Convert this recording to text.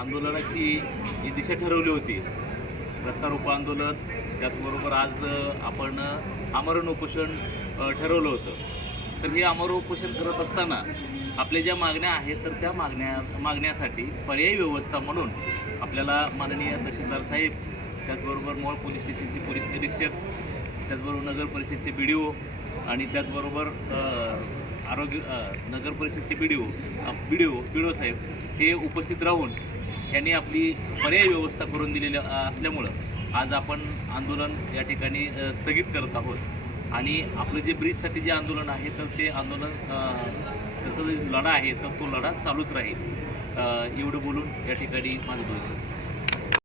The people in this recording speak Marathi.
आंदोलनाची जी दिशा ठरवली होती रस्ता रोको आंदोलन त्याचबरोबर आज आपण आमरण उपोषण ठरवलं होतं. तर हे आमरण उपोषण करत असताना आपल्या ज्या मागण्या आहेत तर त्या मागण्या मागण्यासाठी पर्यायी व्यवस्था म्हणून आपल्याला माननीय तहसीलदार साहेब त्याचबरोबर मोळ पोलीस स्टेशनचे पोलीस निरीक्षक त्याचबरोबर नगर परिषदचे बी डी ओ आणि त्याचबरोबर आरोग्य नगर परिषदचे B D O B D O B D O साहेब हे उपस्थित राहून यांनी आपली पर्यायी व्यवस्था करून दिलेली असल्यामुळं आज आपण आंदोलन या ठिकाणी स्थगित करत आहोत. आणि आपलं जे ब्रिजसाठी जे आंदोलन आहे तर ते आंदोलन त्याचा जो लढा आहे तर तो लढा चालूच राहील. एवढं बोलून या ठिकाणी माझं बोलतो